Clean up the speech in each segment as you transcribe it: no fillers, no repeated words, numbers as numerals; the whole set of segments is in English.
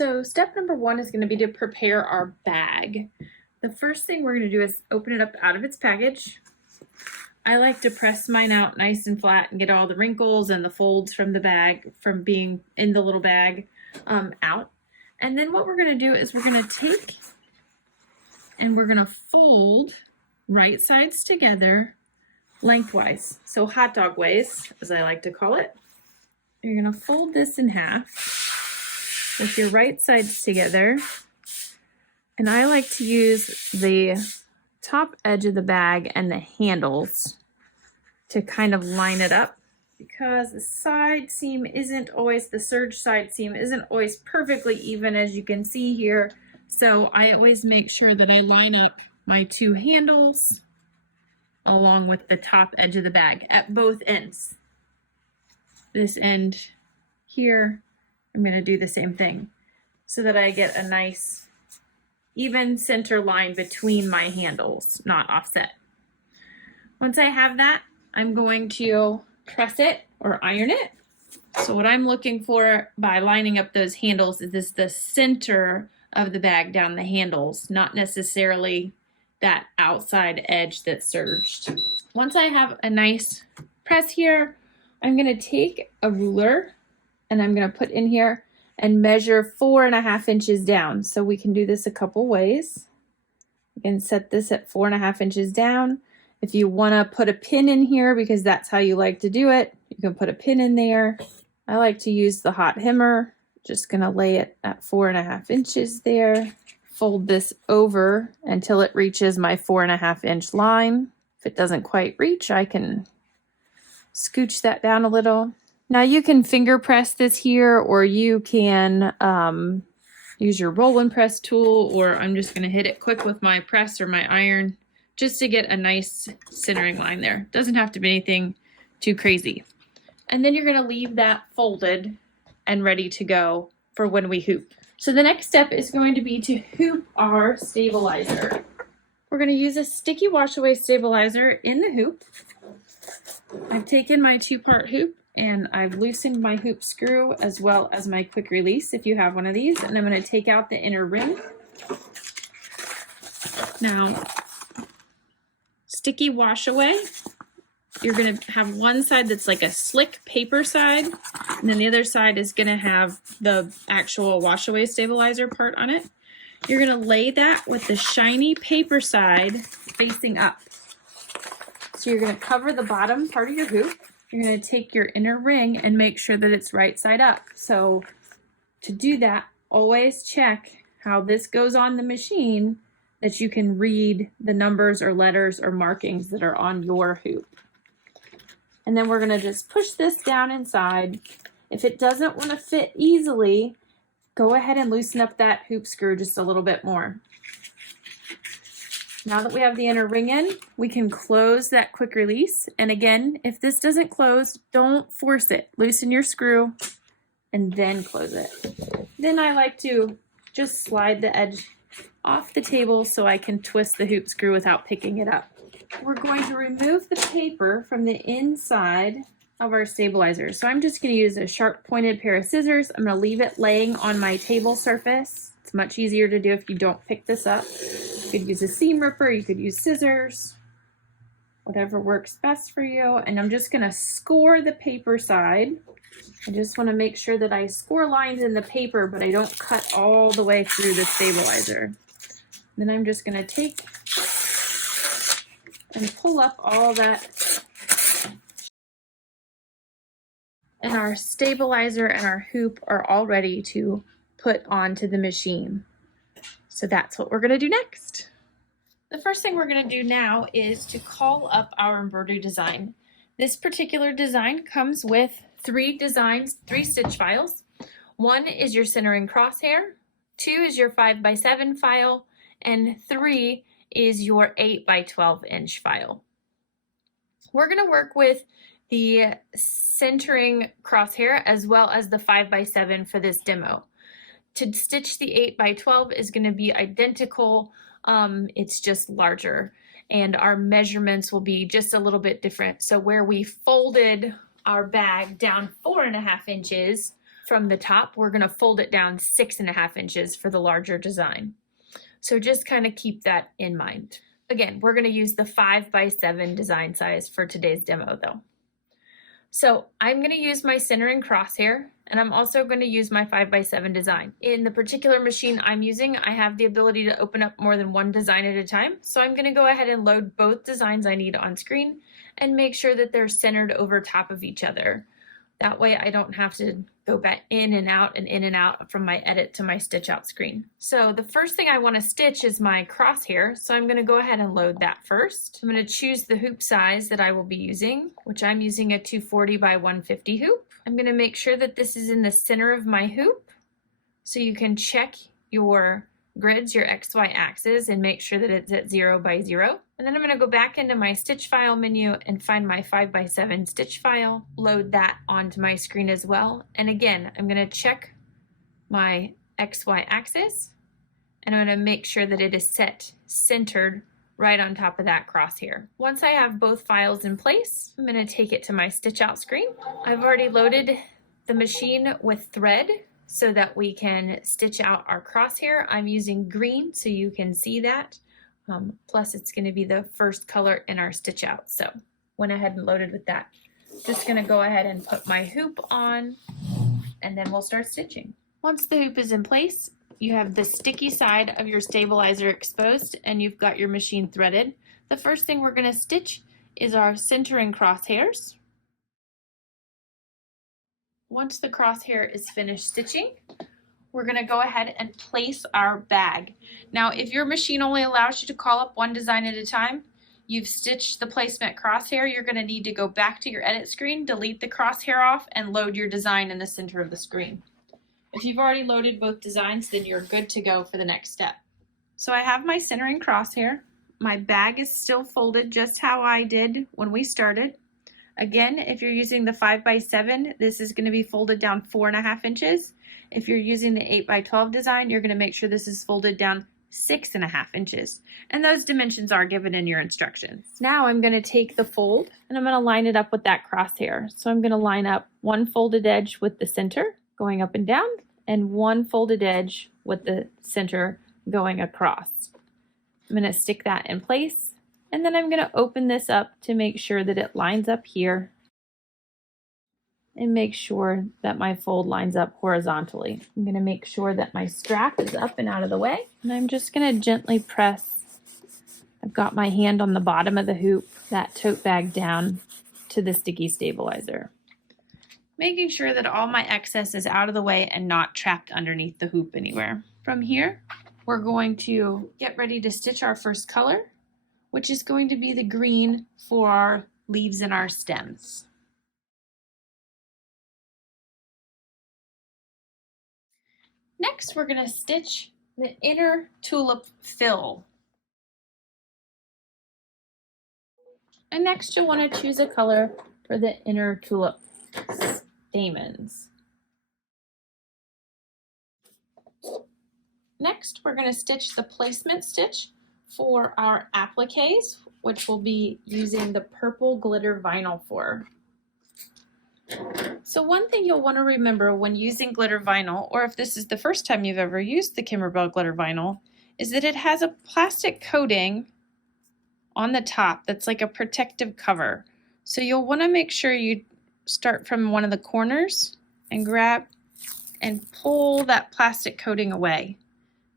So step number one is going to be to prepare our bag. The first thing we're going to do is open it up out of its package. I like to press mine out nice and flat and get all the wrinkles and the folds from the bag, from being in the little bag, out. And then what we're going to do is we're going to take and we're going to fold right sides together lengthwise. So hot dog ways, as I like to call it. You're going to fold this in half with your right sides together. And I like to use the top edge of the bag and the handles to kind of line it up, because the side seam isn't always, the serge side seam isn't always perfectly even, as you can see here. So I always make sure that I line up my two handles along with the top edge of the bag at both ends. This end here, I'm going to do the same thing so that I get a nice even center line between my handles, not offset. Once I have that, I'm going to press it or iron it. So what I'm looking for by lining up those handles is the center of the bag down the handles, not necessarily that outside edge that's serged. Once I have a nice press here, I'm going to take a ruler and I'm going to put in here and measure 4.5 inches down. So we can do this a couple ways. You can set this at 4.5 inches down. If you want to put a pin in here because that's how you like to do it, you can put a pin in there. I like to use the hot hammer. Just going to lay it at 4.5 inches there. Fold this over until it reaches my 4.5 inch line. If it doesn't quite reach, I can scooch that down a little. Now you can finger press this here, or you can use your roll and press tool, or I'm just going to hit it quick with my press or my iron just to get a nice centering line there. Doesn't have to be anything too crazy. And then you're going to leave that folded and ready to go for when we hoop. So the next step is going to be to hoop our stabilizer. We're going to use a sticky wash away stabilizer in the hoop. I've taken my 2-part hoop and I've loosened my hoop screw as well as my quick release if you have one of these, and I'm going to take out the inner ring. Now, sticky wash away, you're going to have one side that's like a slick paper side, and then the other side is going to have the actual wash away stabilizer part on it. You're going to lay that with the shiny paper side facing up. So you're going to cover the bottom part of your hoop. You're going to take your inner ring and make sure that it's right side up. So to do that, always check how this goes on the machine, that you can read the numbers or letters or markings that are on your hoop. And then we're going to just push this down inside. If it doesn't want to fit easily, go ahead and loosen up that hoop screw just a little bit more. Now that we have the inner ring in, we can close that quick release. And again, if this doesn't close, don't force it. Loosen your screw and then close it. Then I like to just slide the edge off the table so I can twist the hoop screw without picking it up. We're going to remove the paper from the inside of our stabilizer. So I'm just going to use a sharp pointed pair of scissors. I'm going to leave it laying on my table surface. It's much easier to do if you don't pick this up. You could use a seam ripper, you could use scissors, whatever works best for you. And I'm just going to score the paper side. I just want to make sure that I score lines in the paper, but I don't cut all the way through the stabilizer. Then I'm just going to take and pull up all that. And our stabilizer and our hoop are all ready to put onto the machine. So that's what we're going to do next. The first thing we're going to do now is to call up our embroidery design. This particular design comes with 3 stitch files. 1 is your centering crosshair, 2 is your 5x7 file, and 3 is your 8x12 inch file. We're going to work with the centering crosshair as well as the 5x7 for this demo. To stitch the 8x12 is going to be identical, it's just larger, and our measurements will be just a little bit different. So where we folded our bag down 4.5 inches, from the top, we're gonna fold it down 6.5 inches for the larger design. So just kind of keep that in mind. Again, we're gonna use the 5x7 design size for today's demo though. So I'm gonna use my centering crosshair, and I'm also gonna use my 5x7 design. In the particular machine I'm using, I have the ability to open up more than one design at a time. So I'm gonna go ahead and load both designs I need on screen and make sure that they're centered over top of each other. That way I don't have to go back in and out from my edit to my stitch out screen. So the first thing I want to stitch is my crosshair. So I'm going to go ahead and load that first. I'm going to choose the hoop size that I will be using, which I'm using a 240 by 150 hoop. I'm going to make sure that this is in the center of my hoop. So you can check your grids, your XY axis, and make sure that it's at 0 by 0. And then I'm going to go back into my stitch file menu and find my 5x7 stitch file, load that onto my screen as well. And again, I'm going to check my XY axis, and I'm going to make sure that it is set centered right on top of that crosshair. Once I have both files in place, I'm going to take it to my stitch out screen. I've already loaded the machine with thread so that we can stitch out our crosshair. I'm using green so you can see that. Plus it's going to be the first color in our stitch out. So went ahead and loaded with that. Just going to go ahead and put my hoop on, and then we'll start stitching. Once the hoop is in place, you have the sticky side of your stabilizer exposed and you've got your machine threaded. The first thing we're going to stitch is our centering crosshairs. Once the crosshair is finished stitching, we're going to go ahead and place our bag. Now, if your machine only allows you to call up one design at a time, you've stitched the placement crosshair, you're going to need to go back to your edit screen, delete the crosshair off, and load your design in the center of the screen. If you've already loaded both designs, then you're good to go for the next step. So I have my centering crosshair. My bag is still folded just how I did when we started. Again, if you're using the 5x7, this is going to be folded down 4.5 inches. If you're using the 8x12 design, you're going to make sure this is folded down 6.5 inches. And those dimensions are given in your instructions. Now I'm going to take the fold and I'm going to line it up with that crosshair. So I'm going to line up one folded edge with the center going up and down, and one folded edge with the center going across. I'm going to stick that in place. And then I'm going to open this up to make sure that it lines up here and make sure that my fold lines up horizontally. I'm going to make sure that my strap is up and out of the way. And I'm just going to gently press. I've got my hand on the bottom of the hoop, that tote bag down to the sticky stabilizer. Making sure that all my excess is out of the way and not trapped underneath the hoop anywhere. From here, we're going to get ready to stitch our first color, which is going to be the green for our leaves and our stems. Next, we're going to stitch the inner tulip fill. And next, you'll want to choose a color for the inner tulip stamens. Next, we're going to stitch the placement stitch for our appliques, which we'll be using the purple glitter vinyl for. So one thing you'll want to remember when using glitter vinyl, or if this is the first time you've ever used the Kimberbell glitter vinyl, is that it has a plastic coating on the top that's like a protective cover. So you'll want to make sure you start from one of the corners and grab and pull that plastic coating away,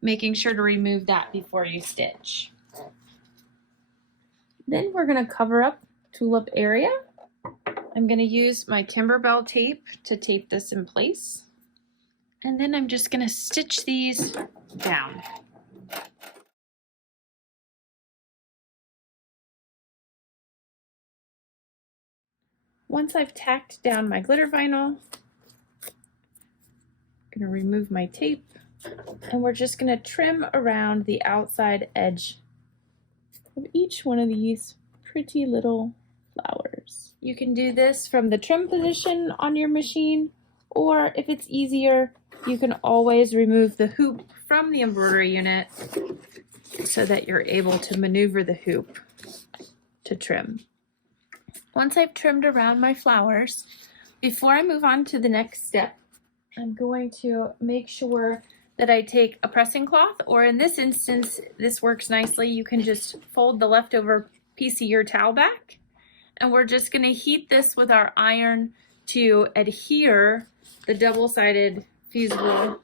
making sure to remove that before you stitch. Then we're going to cover up tulip area. I'm going to use my Kimberbell tape to tape this in place. And then I'm just going to stitch these down. Once I've tacked down my glitter vinyl, I'm going to remove my tape, and we're just going to trim around the outside edge of each one of these pretty little flowers. You can do this from the trim position on your machine, or if it's easier, you can always remove the hoop from the embroidery unit so that you're able to maneuver the hoop to trim. Once I've trimmed around my flowers, before I move on to the next step, I'm going to make sure that I take a pressing cloth, or in this instance, this works nicely. You can just fold the leftover piece of your towel back, and we're just going to heat this with our iron to adhere the double-sided fusible,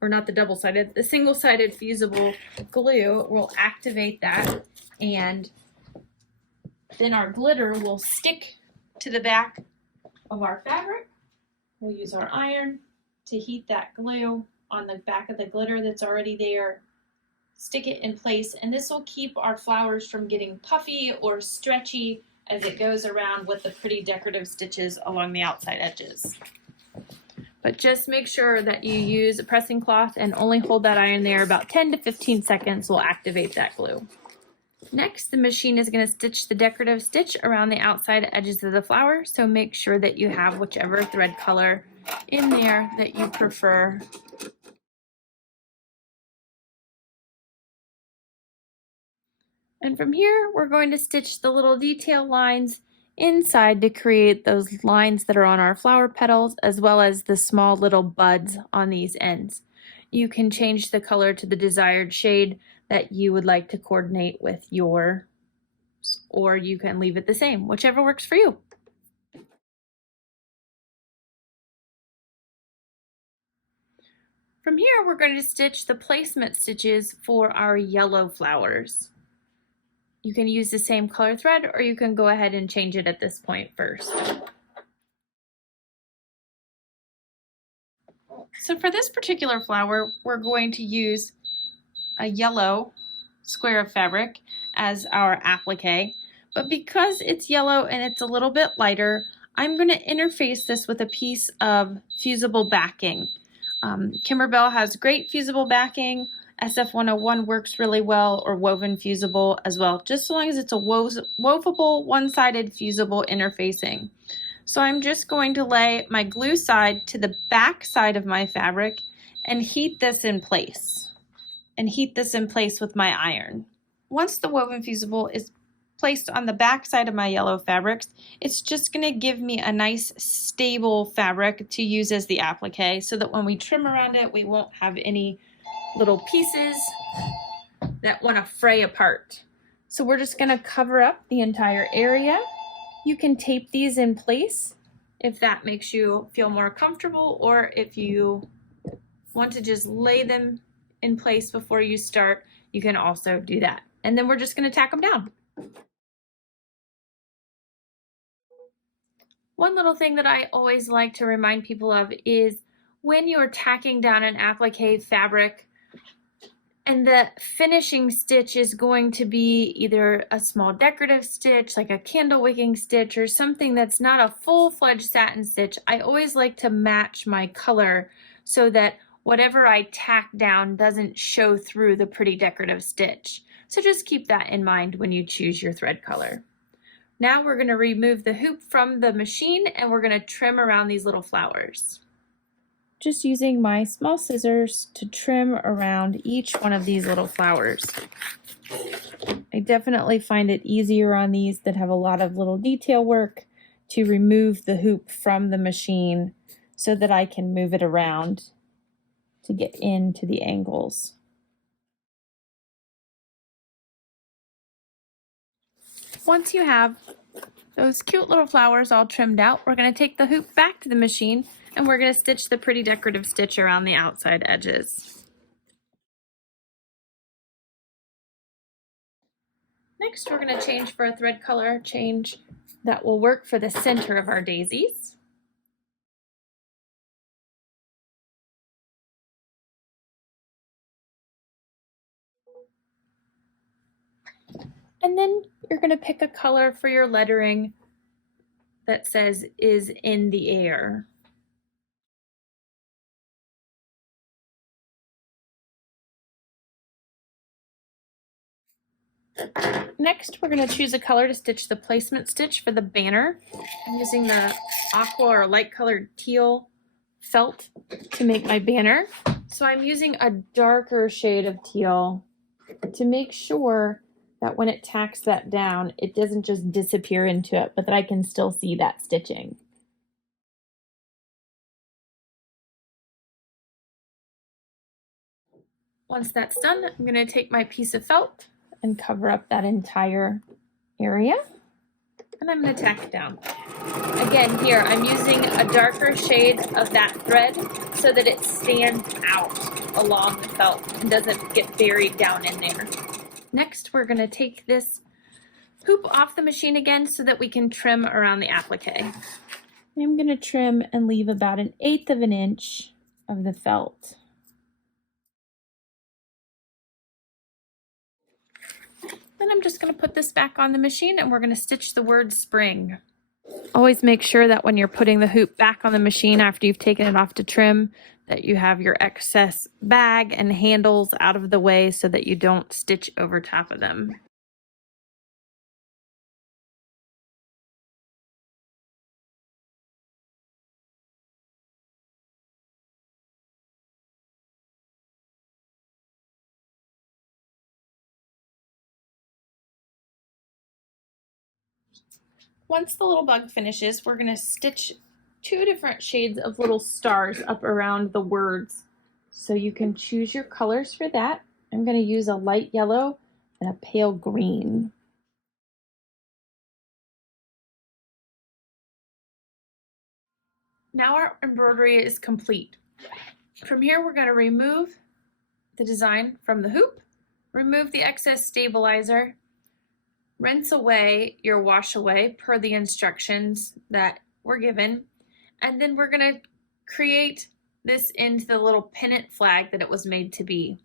or not the double-sided, the single-sided fusible glue will activate that, and then our glitter will stick to the back of our fabric. We'll use our iron to heat that glue on the back of the glitter that's already there, stick it in place, and this will keep our flowers from getting puffy or stretchy as it goes around with the pretty decorative stitches along the outside edges. But just make sure that you use a pressing cloth and only hold that iron there about 10 to 15 seconds will activate that glue. Next, the machine is going to stitch the decorative stitch around the outside edges of the flower, so make sure that you have whichever thread color in there that you prefer. And from here, we're going to stitch the little detail lines inside to create those lines that are on our flower petals, as well as the small little buds on these ends. You can change the color to the desired shade that you would like to coordinate with yours, or you can leave it the same, whichever works for you. From here, we're going to stitch the placement stitches for our yellow flowers. You can use the same color thread, or you can go ahead and change it at this point first. So for this particular flower, we're going to use a yellow square of fabric as our applique, but because it's yellow and it's a little bit lighter, I'm going to interface this with a piece of fusible backing. Kimberbell has great fusible backing. SF101 works really well, or woven fusible as well, just so long as it's a woveable one-sided fusible interfacing. So I'm just going to lay my glue side to the back side of my fabric and heat this in place. With my iron. Once the woven fusible is placed on the back side of my yellow fabrics, it's just going to give me a nice stable fabric to use as the applique, so that when we trim around it, we won't have any little pieces that want to fray apart. So we're just going to cover up the entire area. You can tape these in place if that makes you feel more comfortable, or if you want to just lay them in place before you start, you can also do that. And then we're just going to tack them down. One little thing that I always like to remind people of is when you're tacking down an applique fabric and the finishing stitch is going to be either a small decorative stitch like a candle wicking stitch or something that's not a full-fledged satin stitch, I always like to match my color so that whatever I tack down doesn't show through the pretty decorative stitch. So just keep that in mind when you choose your thread color. Now we're going to remove the hoop from the machine and we're going to trim around these little flowers. Just using my small scissors to trim around each one of these little flowers. I definitely find it easier on these that have a lot of little detail work to remove the hoop from the machine so that I can move it around to get into the angles. Once you have those cute little flowers all trimmed out, we're going to take the hoop back to the machine and we're going to stitch the pretty decorative stitch around the outside edges. Next, we're going to change for a thread color change that will work for the center of our daisies. And then you're going to pick a color for your lettering that says "is in the air." Next, we're going to choose a color to stitch the placement stitch for the banner. I'm using the aqua or light colored teal felt to make my banner. So I'm using a darker shade of teal to make sure that when it tacks that down, it doesn't just disappear into it, but that I can still see that stitching. Once that's done, I'm going to take my piece of felt and cover up that entire area. And I'm going to tack it down. Again, here I'm using a darker shade of that thread so that it stands out along the felt and doesn't get buried down in there. Next, we're going to take this hoop off the machine again so that we can trim around the applique. I'm going to trim and leave about 1/8 of an inch of the felt. Then I'm just going to put this back on the machine and we're going to stitch the word spring. Always make sure that when you're putting the hoop back on the machine after you've taken it off to trim, that you have your excess bag and handles out of the way so that you don't stitch over top of them. Once the little bug finishes, we're going to stitch 2 different shades of little stars up around the words. So you can choose your colors for that. I'm going to use a light yellow and a pale green. Now our embroidery is complete. From here, we're going to remove the design from the hoop, remove the excess stabilizer, rinse away your wash away per the instructions that were given, and then we're going to create this into the little pennant flag that it was made to be.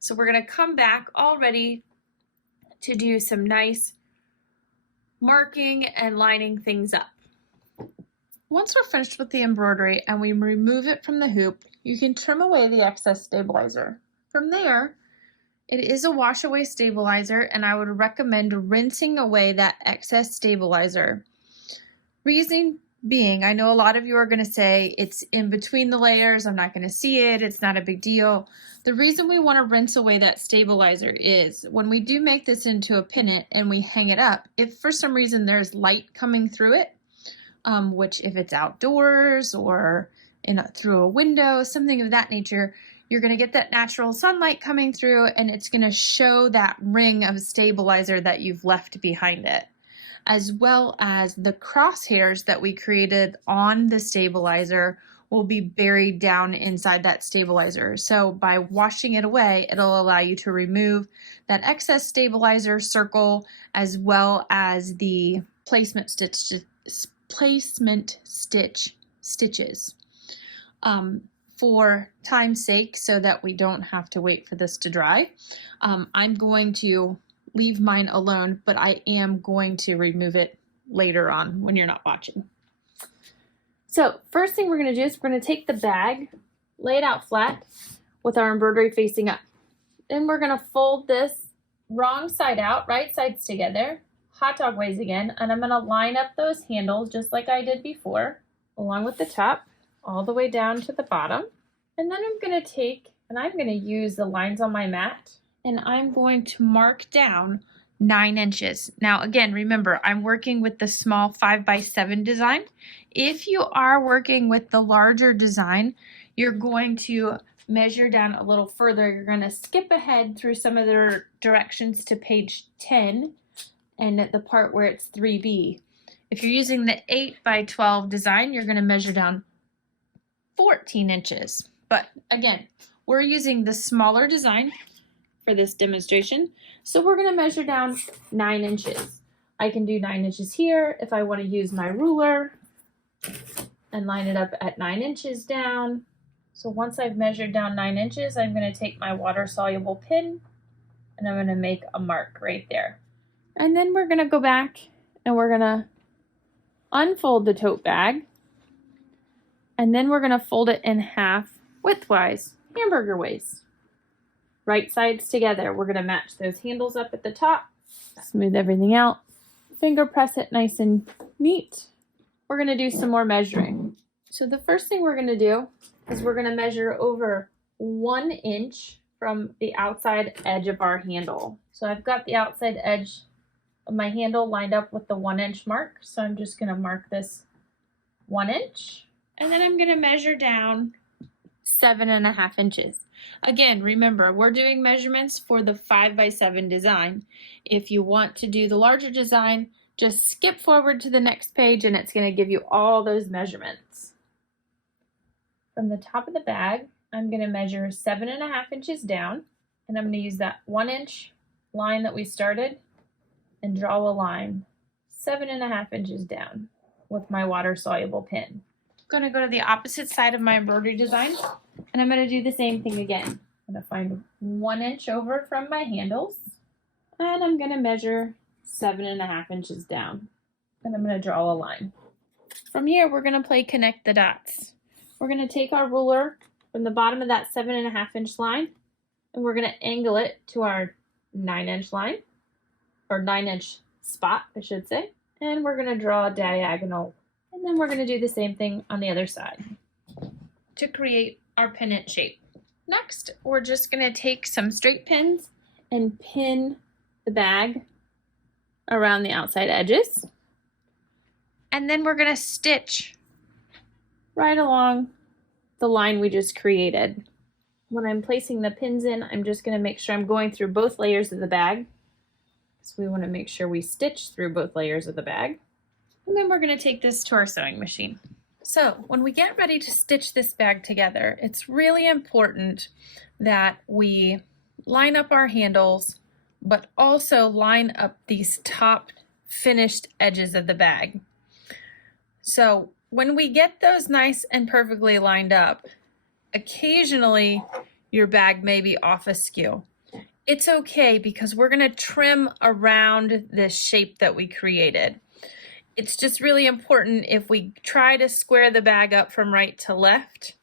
So we're going to come back all ready to do some nice marking and lining things up. Once we're finished with the embroidery and we remove it from the hoop, you can trim away the excess stabilizer. From there, it is a wash away stabilizer and I would recommend rinsing away that excess stabilizer. Reason being, I know a lot of you are going to say it's in between the layers, I'm not going to see it, it's not a big deal. The reason we want to rinse away that stabilizer is when we do make this into a pennant and we hang it up, if for some reason there's light coming through it, which if it's outdoors or through a window, something of that nature, you're going to get that natural sunlight coming through and it's going to show that ring of stabilizer that you've left behind it, as well as the crosshairs that we created on the stabilizer will be buried down inside that stabilizer. So by washing it away, it'll allow you to remove that excess stabilizer circle as well as the placement stitches. For time's sake, so that we don't have to wait for this to dry, I'm going to leave mine alone, but I am going to remove it later on when you're not watching. So first thing we're going to do is we're going to take the bag, lay it out flat with our embroidery facing up. Then we're going to fold this wrong side out, right sides together, hot dog ways again, and I'm going to line up those handles just like I did before, along with the top, all the way down to the bottom. And then I'm going to take, and I'm going to use the lines on my mat, and I'm going to mark down 9 inches. Now again, remember, I'm working with the small 5x7 design. If you are working with the larger design, you're going to measure down a little further. You're going to skip ahead through some of the directions to page 10 and at the part where it's 3B. If you're using the 8x12 design, you're going to measure down 14 inches. But again, we're using the smaller design for this demonstration, so we're going to measure down 9 inches. I can do 9 inches here if I want to use my ruler and line it up at 9 inches down. So once I've measured down 9 inches, I'm going to take my water-soluble pin and I'm going to make a mark right there. And then we're going to go back and we're going to unfold the tote bag, and then we're going to fold it in half widthwise, hamburger ways. Right sides together. We're going to match those handles up at the top, smooth everything out, finger press it nice and neat. We're going to do some more measuring. So the first thing we're going to do is we're going to measure over 1 inch from the outside edge of our handle. So I've got the outside edge of my handle lined up with the 1 inch mark. So I'm just going to mark this 1 inch. And then I'm going to measure down 7.5 inches. Again, remember, we're doing measurements for the 5x7 design. If you want to do the larger design, just skip forward to the next page and it's going to give you all those measurements. From the top of the bag, I'm going to measure 7.5 inches down, and I'm going to use that 1 inch line that we started and draw a line 7.5 inches down with my water soluble pin. I'm going to go to the opposite side of my embroidery design, and I'm going to do the same thing again. I'm going to find 1 inch over from my handles, and I'm going to measure 7.5 inches down, and I'm going to draw a line. From here, we're going to play connect the dots. We're going to take our ruler from the bottom of that 7.5 inch line, and we're going to angle it to our 9 inch line, or 9 inch spot, I should say, and we're going to draw a diagonal, and then we're going to do the same thing on the other side to create our pennant shape. Next, we're just going to take some straight pins and pin the bag around the outside edges, and then we're going to stitch right along the line we just created. When I'm placing the pins in, I'm just going to make sure I'm going through both layers of the bag. So we want to make sure we stitch through both layers of the bag. And then we're going to take this to our sewing machine. So when we get ready to stitch this bag together, it's really important that we line up our handles, but also line up these top finished edges of the bag. So when we get those nice and perfectly lined up, occasionally your bag may be off askew. It's okay because we're going to trim around this shape that we created. It's just really important if we try to square the bag up from right to left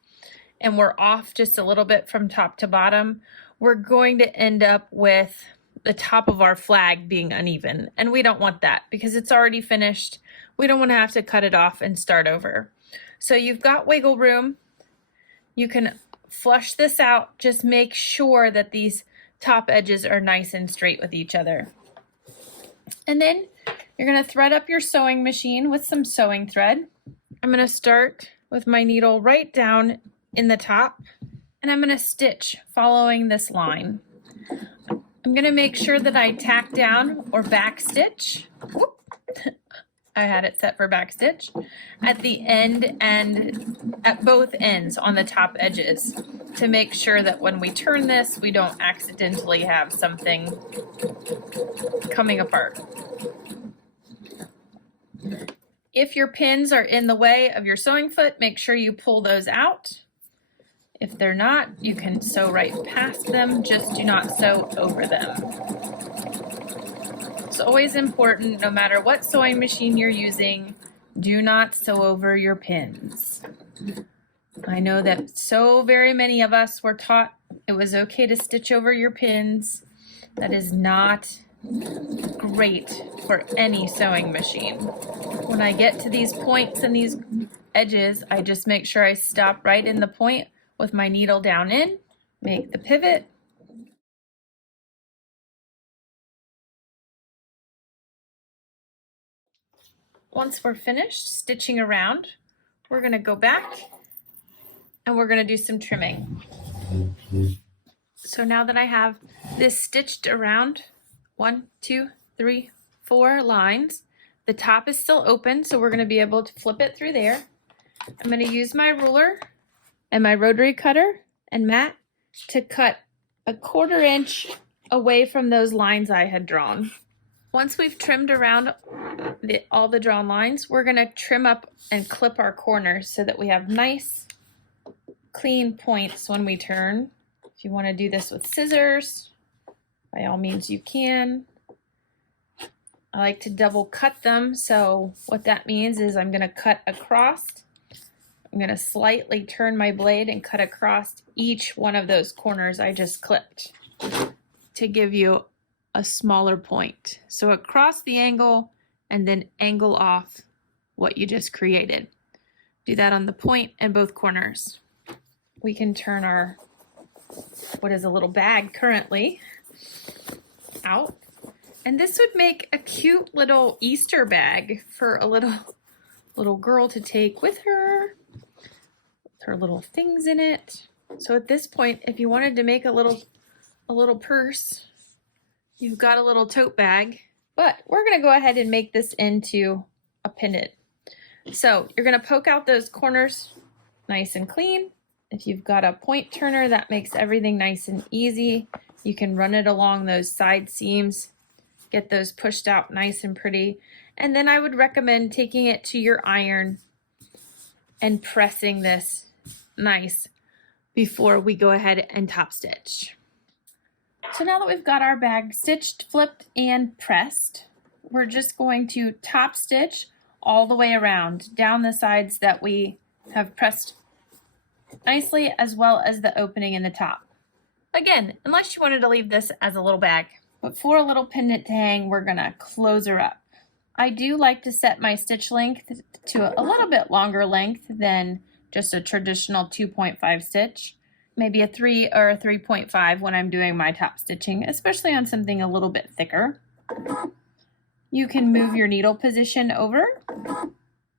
and we're off just a little bit from top to bottom, we're going to end up with the top of our flag being uneven, and we don't want that because it's already finished. We don't want to have to cut it off and start over. So you've got wiggle room. You can flush this out. Just make sure that these top edges are nice and straight with each other. And then you're going to thread up your sewing machine with some sewing thread. I'm going to start with my needle right down in the top, and I'm going to stitch following this line. I'm going to make sure that I tack down or back stitch. Whoop. I had it set for back stitch at the end and at both ends on the top edges to make sure that when we turn this, we don't accidentally have something coming apart. If your pins are in the way of your sewing foot, make sure you pull those out. If they're not, you can sew right past them, just do not sew over them. It's always important, no matter what sewing machine you're using, do not sew over your pins. I know that so very many of us were taught it was okay to stitch over your pins. That is not great for any sewing machine. When I get to these points and these edges, I just make sure I stop right in the point with my needle down in, make the pivot, once we're finished stitching around, we're going to go back and we're going to do some trimming. So now that I have this stitched around 1, 2, 3, 4 lines, the top is still open, so we're going to be able to flip it through there. I'm going to use my ruler and my rotary cutter and mat to cut 1/4 inch away from those lines I had drawn. Once we've trimmed around all the drawn lines, we're going to trim up and clip our corners so that we have nice, clean points when we turn. If you want to do this with scissors, by all means you can. I like to double cut them, so what that means is I'm going to cut across. I'm going to slightly turn my blade and cut across each one of those corners I just clipped to give you a smaller point. So across the angle and then angle off what you just created. Do that on the point and both corners. We can turn our, what is a little bag currently, out. And this would make a cute little Easter bag for a little girl to take with her little things in it. So at this point, if you wanted to make a little purse, you've got a little tote bag, but we're gonna go ahead and make this into a pendant. So you're gonna poke out those corners nice and clean. If you've got a point turner, that makes everything nice and easy. You can run it along those side seams, get those pushed out nice and pretty. And then I would recommend taking it to your iron and pressing this nice before we go ahead and top stitch. So now that we've got our bag stitched, flipped, and pressed, we're just going to top stitch all the way around, down the sides that we have pressed nicely, as well as the opening in the top. Again, unless you wanted to leave this as a little bag, but for a little pendant to hang, we're gonna close her up. I do like to set my stitch length to a little bit longer length than just a traditional 2.5 stitch, maybe a 3 or a 3.5 when I'm doing my top stitching, especially on something a little bit thicker. You can move your needle position over.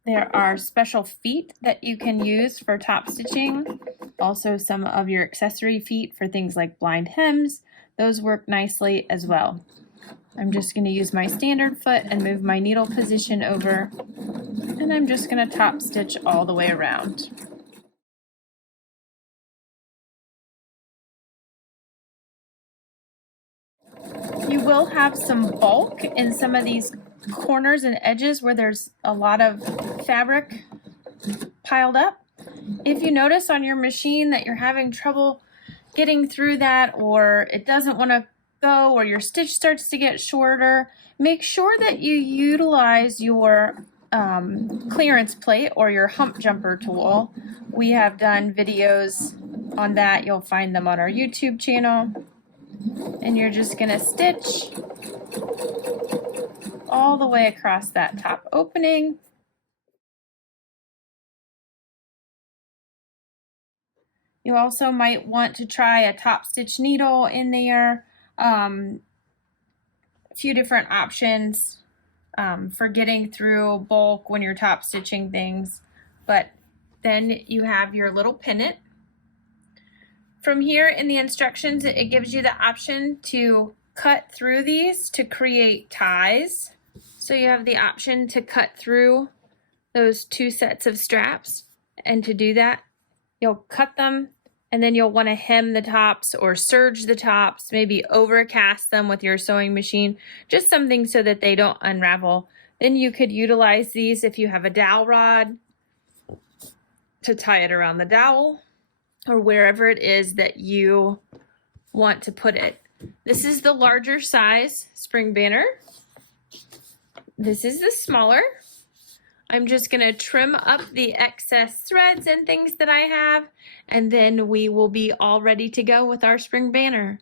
There are special feet that you can use for top stitching. Also some of your accessory feet for things like blind hems. Those work nicely as well. I'm just going to use my standard foot and move my needle position over. And I'm just going to top stitch all the way around. You will have some bulk in some of these corners and edges where there's a lot of fabric piled up. If you notice on your machine that you're having trouble getting through that, or it doesn't want to go, or your stitch starts to get shorter, make sure that you utilize your clearance plate or your hump jumper tool. We have done videos on that. You'll find them on our YouTube channel. And you're just going to stitch all the way across that top opening. You also might want to try a top stitch needle in there. A few different options for getting through bulk when you're top stitching things. But then you have your little pendant. From here in the instructions, it gives you the option to cut through these to create ties. So you have the option to cut through those two sets of straps, and to do that, you'll cut them, and then you'll want to hem the tops or serge the tops, maybe overcast them with your sewing machine, just something so that they don't unravel. Then you could utilize these if you have a dowel rod to tie it around the dowel, or wherever it is that you want to put it. This is the larger size spring banner. This is the smaller. I'm just gonna trim up the excess threads and things that I have, and then we will be all ready to go with our spring banner.